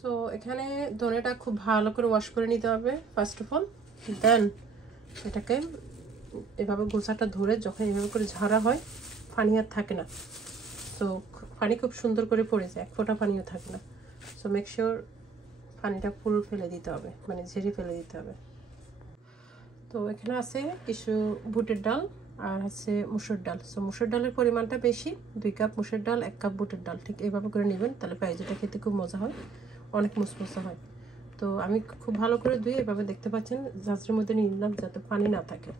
So এখানে ধনেটা খুব ভালো করে ওয়াশ করে নিতে হবে ফার্স্ট অফ অল, দেন এটাকে এভাবে গোছাটা ধরে যখন এভাবে করে ঝাড়া হয় পানি আর থাকে না। তো পানি খুব সুন্দর করে পড়ে যায়, এক ফোঁটা পানিও থাকে না। সো মেক শিওর পানিটা ফুল ফেলে দিতে হবে, মানে ঝেড়ে ফেলে দিতে হবে। তো এখানে আছে কিছু বুটের ডাল আর আছে মুসুর ডাল। সো মুসুর ডালের পরিমাণটা বেশি, 2 কাপ মুসুর ডাল 1 কাপ বুটের ডাল, ঠিক এইভাবে করে নেবেন, তাহলে পেঁয়াজটা খেতে খুব মজা হয়, অনেক মুসমুসা হয়। তো আমি খুব ভালো করে ধুয়ে এভাবে দেখতে পাচ্ছেন ঝাঁঝরির মধ্যে নিয়ে নিলাম যাতে পানি না থাকে।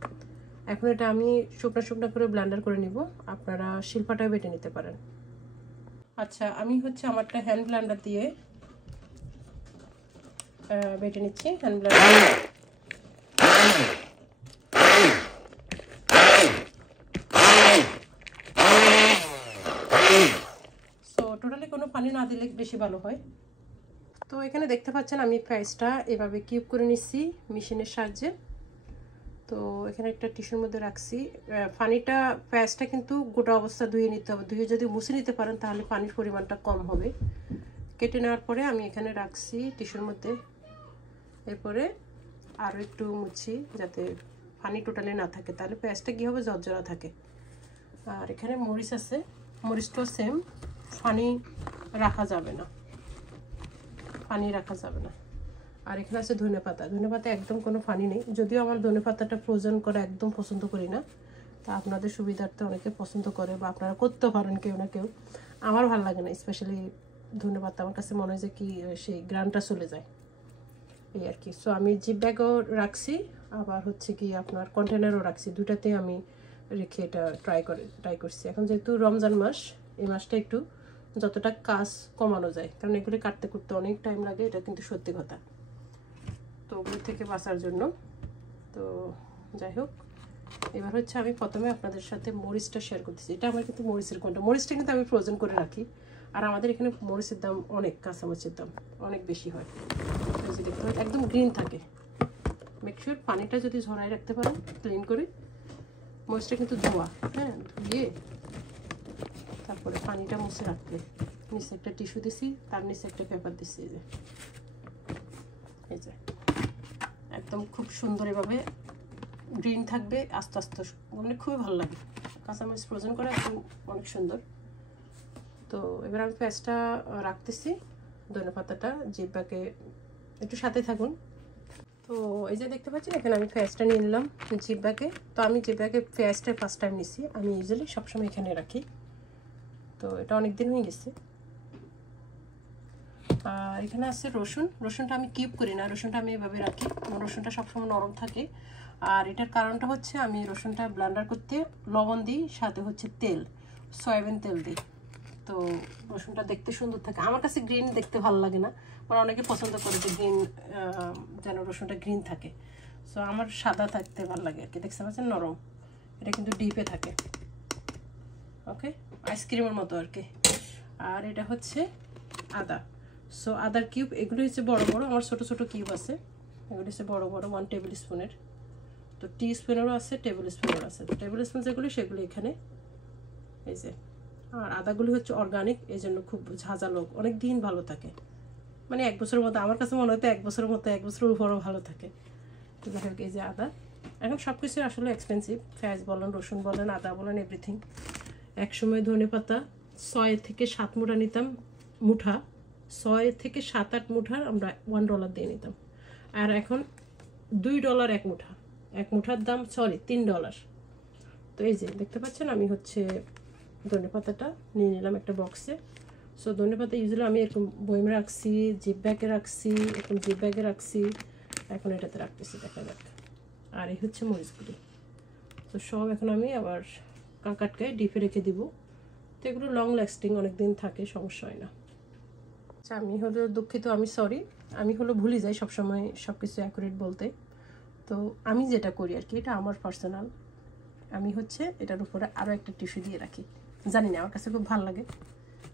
এখন এটা আমি শুকনো শুকনো করে ব্লেন্ডার করে নিব, আপনারা শিলপাটায় বেটে নিতে পারেন। আচ্ছা, আমি হচ্ছে আমারটা হ্যান্ড ব্লেন্ডার দিয়ে বেটে নিচ্ছি, হ্যান্ড ব্লেন্ডার। সো টোটালি কোনো পানি না দিলে বেশি ভালো হয়। তো এখানে দেখতে পাচ্ছেন আমি পেঁয়াজটা এভাবে কিউব করে নিচ্ছি মেশিনের সাহায্যে। তো এখানে একটা টিস্যুর মধ্যে রাখছি। পানিটা পেঁয়াজটা কিন্তু গোটা অবস্থা ধুয়ে নিতে হবে, ধুয়ে যদি মুছে নিতে পারেন তাহলে পানির পরিমাণটা কম হবে। কেটে নেওয়ার পরে আমি এখানে রাখছি টিস্যুর মধ্যে, এরপরে আরও একটু মুছি যাতে পানি টোটালি না থাকে, তাহলে পেঁয়াজটা কী হবে ঝরঝরা থাকে। আর এখানে মরিচ আছে, মরিচটাও সেম, পানি রাখা যাবে না, পানি রাখা যাবে না। আর এখানে আছে ধনেপাতা, ধনেপাতা একদম কোনো পানি নেই, যদিও আমার ধনেপাতাটা ফ্রোজেন করা একদম পছন্দ করি না, তা আপনাদের সুবিধার্থে অনেকে পছন্দ করে বা আপনারা করতে পারেন কেউ না কেউ। আমার ভালো লাগে না স্পেশালি ধনেপাতা, আমার কাছে মনে হয় যে কি সেই গ্রানটা চলে যায় এই আর কি। সো আমি জিপ ব্যাগও রাখছি, আবার হচ্ছে কি আপনার কন্টেনারও রাখছি, দুটাতে আমি রেখে এটা ট্রাই করছি। এখন যেহেতু রমজান মাস, এই মাসটা একটু যতটা কাজ কমানো যায়, কারণ এগুলি কাটতে করতে অনেক টাইম লাগে, এটা কিন্তু সত্যি কথা। তো ওগুলো থেকে বাঁচার জন্য, তো যাই হোক, এবার হচ্ছে আমি প্রথমে আপনাদের সাথে মরিচটা শেয়ার করতেছি। এটা আমার কিন্তু মরিচের কোনটা, মরিচটা কিন্তু আমি ফ্রোজেন করে রাখি, আর আমাদের এখানে মরিচের দাম অনেক, কাঁচামরিচের দাম অনেক বেশি হয়। দেখতে হয় একদম গ্রিন থাকে। মেক শিওর পানিটা যদি ঝরাই রাখতে পারেন ক্লিন করে, মরিচটা কিন্তু ধোয়া, হ্যাঁ, ধুয়ে তারপরে পানিটা মুছে রাখলে। নিচে একটা টিস্যু দিছি, তার নিচে একটা পেপার দিছি, এই যে একদম খুব সুন্দর এভাবে গ্রিন থাকবে আস্তে আস্তে, মানে খুবই ভালো লাগে। কাঁচামরিচ ফ্রোজেন করা একদম অনেক সুন্দর। তো এবার আমি পেঁয়াজটা রাখতেছি, ধনেপাতাটা জিব্বাকে একটু সাথে থাকুন। তো এই যে দেখতে পাচ্ছেন এখানে আমি পেঁয়াজটা নিয়ে নিলাম জিব্বাকে। তো আমি জিব্বাকে পেঁয়াজটা ফার্স্ট টাইম নিছি, আমি ইউজুয়ালি সবসময় এখানে রাখি, তো এটা অনেক দিন হয়ে গেছে। আর এখানে আছে রসুন, রসুনটা আমি কিউব করি না, রসুনটা আমি এভাবে রাখি, রসুনটা সবসময় নরম থাকে। আর এটার কারণটা হচ্ছে আমি রসুনটা ব্লেন্ডার করতে লবণ দিই, সাথে হচ্ছে তেল, সয়াবিন তেল দিই, তো রসুনটা দেখতে সুন্দর থাকে। আমার কাছে গ্রিন দেখতে ভালো লাগে না, আর অনেকে পছন্দ করে যে গ্রিন, যেন রসুনটা গ্রিন থাকে। সো আমার সাদা থাকতে ভালো লাগে আর কি। দেখতে পাচ্ছেন নরম, এটা কিন্তু ডিপে থাকে, ওকে, আইসক্রিমের মতো আর কি। আর এটা হচ্ছে আদা, সো আদার কিউব, এগুলো হচ্ছে বড় বড়, আমার ছোট ছোট কিউব আছে, এগুলো হচ্ছে বড় বড় 1 টেবিল স্পুনের। তো টি স্পুনেরও আছে, টেবিল স্পুনেরও আছে। তো টেবিল স্পুন যেগুলো সেগুলো এখানে, এই যে। আর আদাগুলি হচ্ছে অর্গানিক, এই জন্য খুব ঝাঁঝালো, অনেক দিন ভালো থাকে, মানে 1 বছরের মতো, আমার কাছে মনে হতো 1 বছরের মতো, 1 বছরের উপরও ভালো থাকে। তো যাই হোক, এই যে আদা, এখন সব কিছু আসলে এক্সপেন্সিভ, পেঁয়াজ বলেন, রসুন বলেন, আদা বলেন, এভরিথিং। একসময় ধনেপাতা 6 থেকে 7 মুঠা নিতাম, মুঠা 6 থেকে 7-8 মুঠার আমরা $1 দিয়ে নিতাম, আর এখন $2 এক মুঠা, এক মুঠার দাম $3। তো এই যে দেখতে পাচ্ছেন আমি হচ্ছে ধনেপাতাটা নিয়ে নিলাম একটা বক্সে। সো ধনেপাতা ইউজুয়ালি আমি এরকম বয়মে রাখছি, জিপ ব্যাগে রাখছি, এরকম জিপ ব্যাগে রাখছি, এখন এটাতে রাখতেছি, দেখা যাক। আর এই হচ্ছে মরিচগুলি, তো সব এখন আমি আবার কাটকে ডিপে রেখে দিব, তো এগুলো লং লাস্টিং, অনেক দিন থাকে, সমস্যা হয় না। আচ্ছা, আমি হলো দুঃখিত, আমি সরি, আমি হলো ভুলে যাই সবসময় সব কিছু অ্যাকুরেট বলতে। তো আমি যেটা করি আর কি, এটা আমার পার্সোনাল, আমি হচ্ছে এটার উপরে আরও একটা টিস্যু দিয়ে রাখি, জানি না, আমার কাছে খুব ভালো লাগে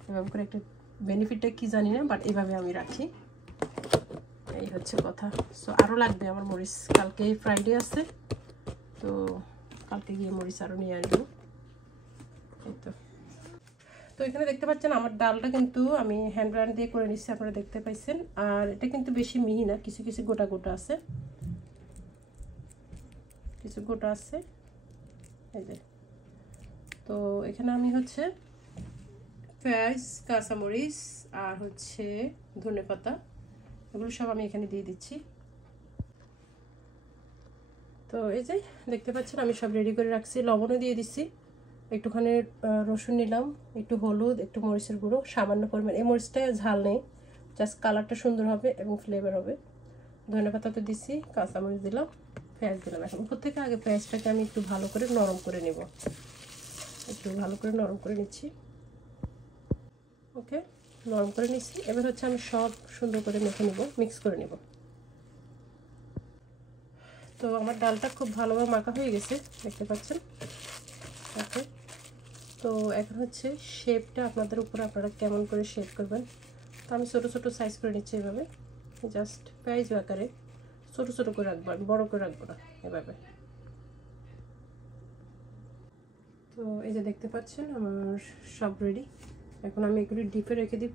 এভাবে করে, একটা বেনিফিটটা কি জানি না, বাট এইভাবে আমি রাখি, এই হচ্ছে কথা। সো আরও লাগবে আমার মরিচ, কালকে ফ্রাইডে আছে, তো কালকে গিয়ে মরিচ আরও নিয়ে আসবো। এই তো এখানে দেখতে পাচ্ছেন আমার ডালটা কিন্তু আমি হ্যান্ড ব্লেন্ডার দিয়ে করে নিচ্ছি, আপনারা দেখতে পাইছেন। আর এটা কিন্তু বেশি মিহি না, কিছু কিছু গোটা গোটা আছে, কিছু গোটা আছে এই যে। তো এখানে আমি হচ্ছে পেঁয়াজ, কাঁচামরিচ আর হচ্ছে ধনেপাতা, এগুলো সব আমি এখানে দিয়ে দিচ্ছি। তো এই যে দেখতে পাচ্ছেন আমি সব রেডি করে রাখছি, লবণও দিয়ে দিচ্ছি, একটুখানি রসুন নিলাম, একটু হলুদ, একটু মরিচের গুঁড়ো সামান্য পরিমাণ, এই মরিচটা ঝাল নেই, জাস্ট কালারটা সুন্দর হবে এবং ফ্লেভার হবে। ধনেপাতা তো দিচ্ছি, কাঁচামরিচ দিলাম, পেঁয়াজ দিলাম। এখন উপর থেকে আগে পেঁয়াজটাকে আমি একটু ভালো করে নরম করে নেব, একটু ভালো করে নরম করে নিচ্ছি। ওকে, নরম করে নিচ্ছি। এবার হচ্ছে আমি সব সুন্দর করে মেখে নেব, মিক্স করে নেব। তো আমার ডালটা খুব ভালোভাবে মাখা হয়ে গেছে, দেখতে পাচ্ছেন। ওকে, তো এখন হচ্ছে শেপটা আপনাদের উপরে, আপনারা কেমন করে শেপ করবেন। তো আমি ছোটো ছোটো সাইজ করে নিচ্ছি এভাবে, জাস্ট পেঁয়াজ আকারে ছোটো ছোটো করে রাখবো, আমি বড়ো করে রাখবো না, এভাবে। তো এই যে দেখতে পাচ্ছেন আমার সব রেডি। এখন আমি এগুলি ডিপে রেখে দিব,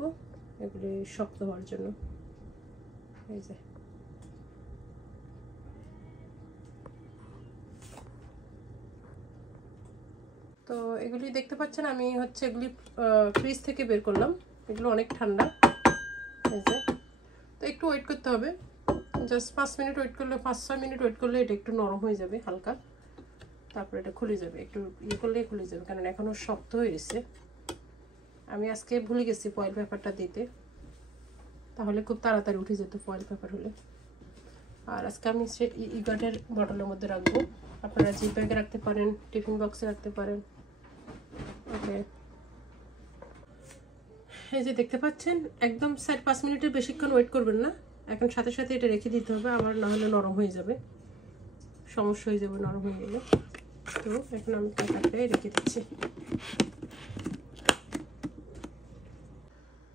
এগুলি শক্ত হওয়ার জন্য। এই যে তো এগুলি দেখতে পাচ্ছেন আমি হচ্ছে এগুলি ফ্রিজ থেকে বের করলাম, এগুলো অনেক ঠান্ডা। এই যে, তো একটু ওয়েট করতে হবে, জাস্ট 5 মিনিট ওয়েট করলে, 5-6 মিনিট ওয়েট করলে এটা একটু নরম হয়ে যাবে হালকা, তারপরে এটা খুলে যাবে, একটু ইয়ে করলেই খুলে যাবে, কারণ এখনও শক্ত হয়ে গেছে। আমি আজকে ভুলে গেছি ফয়েল পেপারটা দিতে, তাহলে খুব তাড়াতাড়ি উঠে যেত ফয়েল পেপার হলে। আর আজকে আমি ইগার্টের বটলের মধ্যে রাখবো, আপনারা জিপ ব্যাগে রাখতে পারেন, টিফিন বক্সে রাখতে পারেন। ওকে, এই যে দেখতে পাচ্ছেন একদম 4-5 মিনিটের বেশিক্ষণ ওয়েট করবেন না, এখন সাথে সাথে এটা রেখে দিতে হবে, আবার না হলে নরম হয়ে যাবে, সমস্যা হয়ে যাবে নরম হয়ে গেলে। তো এখন আমি প্যাকেটে রেখে দিচ্ছি।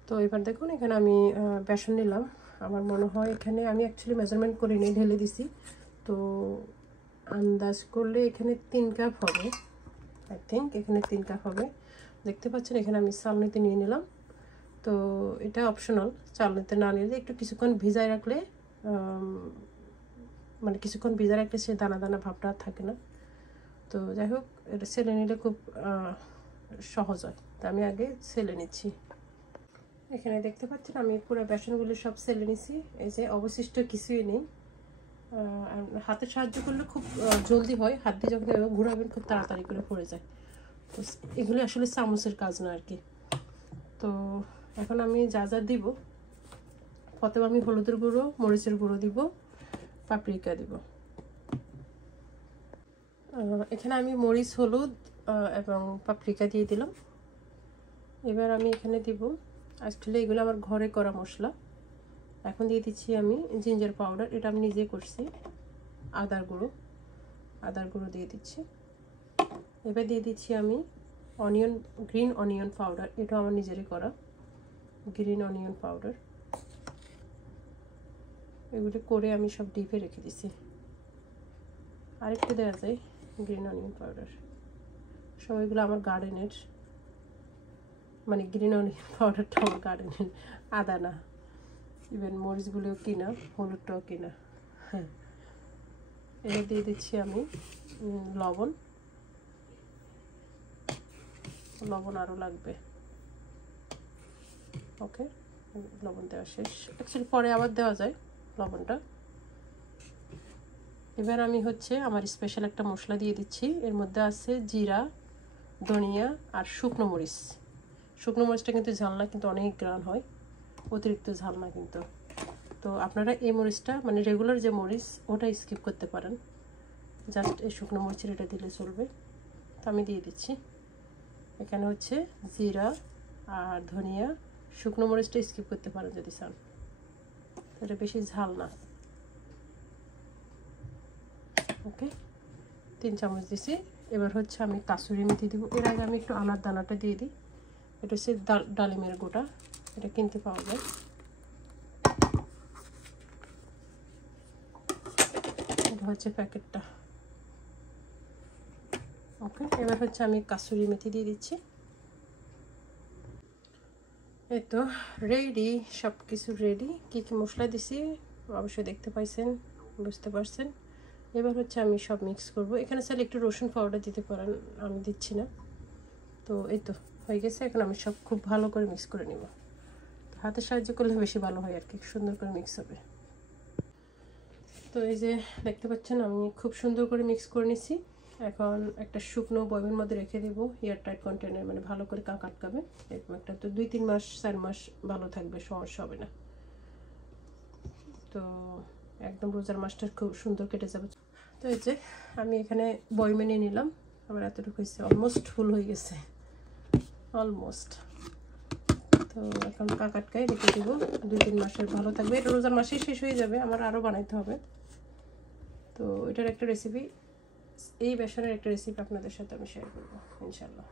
তো এবার দেখুন এখানে আমি বেসন নিলাম, আমার মনে হয় এখানে আমি অ্যাকচুয়ালি মেজারমেন্ট করে নিয়ে ঢেলে দিছি, তো আন্দাজ করলে এখানে 3 কাপ হবে, আই থিঙ্ক এখানে 3 কাপ হবে। দেখতে পাচ্ছেন এখানে আমি চালনিতে নিয়ে নিলাম। তো এটা অপশনাল, চালনিতে না নিলে একটু কিছুক্ষণ ভিজায় রাখলে, মানে কিছুক্ষণ ভিজায় রাখলে সে দানা দানা ভাবটা থাকে না। তো যাই হোক, এটা ছেলে নিলে খুব সহজ হয়, তো আমি আগে ছেলে নিচ্ছি। এখানে দেখতে পাচ্ছেন আমি পুরো বেসনগুলো সব ছেলে নিছি, এই যে অবশিষ্ট কিছুই নেই। হাতের সাহায্য করলে খুব জলদি হয়, হাত দিয়ে যখন ঘুরাবেন খুব তাড়াতাড়ি করে পড়ে যায়। তো এগুলো আসলে চামচের কাজ না আর কি। তো এখন আমি যা যা দিব, প্রথমে আমি হলুদের গুঁড়ো, মরিচের গুঁড়ো দিব, পাপরিকা দিব। এখানে আমি মরিচ, হলুদ এবং পাপরিকা দিয়ে দিলাম। এবার আমি এখানে দিব, আসলে এগুলো আমার ঘরে করা মশলা। এখন দিয়ে দিচ্ছি আমি জিঞ্জার পাউডার, এটা আমি নিজে করছি। আদার গুঁড়ো দিয়ে দিচ্ছি। এবার দিয়ে দিচ্ছি আমি গ্রিন অনিয়ন পাউডার, এটা আমার নিজেরই করা গ্রিন অনিয়ন পাউডার। এগুলো করে আমি সব ডিপে রেখে দিছি। আরেকটু দেওয়া যায় গ্রিন অনিয়ন পাউডার, সব এগুলো আমার গার্ডেনের, মানে গ্রিন অনিয়ন পাউডারটা আমার গার্ডেনের, আদা না। ইভেন মরিচগুলোও কিনা, হলুদটাও কিনা। হ্যাঁ, এবার দিয়ে দিচ্ছি আমি লবণ আরও লাগবে। ওকে, লবণ দেওয়া শেষ, অ্যাকচুয়ালি পরে আবার দেওয়া যায় লবণটা। এবার আমি হচ্ছে আমার স্পেশাল একটা মশলা দিয়ে দিচ্ছি, এর মধ্যে আছে জিরা, ধনিয়া আর শুকনো মরিচ। শুকনো মরিচটা কিন্তু ঝাল না, কিন্তু অনেক গ্রান হয়, অতিরিক্ত ঝাল না কিন্তু। তো আপনারা এই মরিচটা, মানে রেগুলার যে মরিচ, ওটা স্কিপ করতে পারেন, জাস্ট এই শুকনো মরিচের এটা দিলে চলবে। তো আমি দিয়ে দিচ্ছি এখানে হচ্ছে জিরা আর ধনিয়া, শুকনো মরিচটা স্কিপ করতে পারেন যদি চান, এটা বেশি ঝাল না। ওকে, 3 চামচ দিছি। এবার হচ্ছে আমি কাসুরি মেথি দিব, এর আগে আমি একটু আনার দানাটা দিয়ে দিই। এটা হচ্ছে ডালিমের গোটা, এটা কিনতে পাওয়া যায়। এটা হচ্ছে প্যাকেটটা। ওকে, এবার হচ্ছে আমি কাসুরি মেথি দিয়ে দিচ্ছি। এই তো রেডি, সব কিছু রেডি। কী কী মশলা দিছি অবশ্যই দেখতে পাইছেন, বুঝতে পারছেন। এবার হচ্ছে আমি সব মিক্স করব। এখানে চাইলে একটু রসুন পাউডার দিতে পারেন, আমি দিচ্ছি না। তো এই তো হয়ে গেছে। এখন আমি সব খুব ভালো করে মিক্স করে নিব। হাতের সাহায্য করলে বেশি ভালো হয় আর কি, সুন্দর করে মিক্স হবে। তো এই যে দেখতে পাচ্ছেন আমি খুব সুন্দর করে মিক্স করে নিছি। এখন একটা শুকনো বয়মের মধ্যে রেখে দেব, এয়ারটাইট কন্টেনার, মানে ভালো করে কাক আটকাবে এরকম একটা। তো 2-3 মাস 4 মাস ভালো থাকবে, সমস্যা হবে না। তো একদম রোজার মাসটা খুব সুন্দর কেটে যাবে। তো এই যে আমি এখানে বয়মে নিয়ে নিলাম, আমার এতটুকু হয়েছে, অলমোস্ট ফুল হয়ে গেছে, অলমোস্ট। তো এখন কাক আটকায় রেখে দেবো, 2-3 মাসের ভালো থাকবে। এটা রোজার মাসেই শেষ হয়ে যাবে, আমার আরও বানাইতে হবে। তো এটার একটা রেসিপি, এই বেসনের একটা রেসিপি আপনাদের সাথে আমি শেয়ার করবো ইনশাল্লাহ।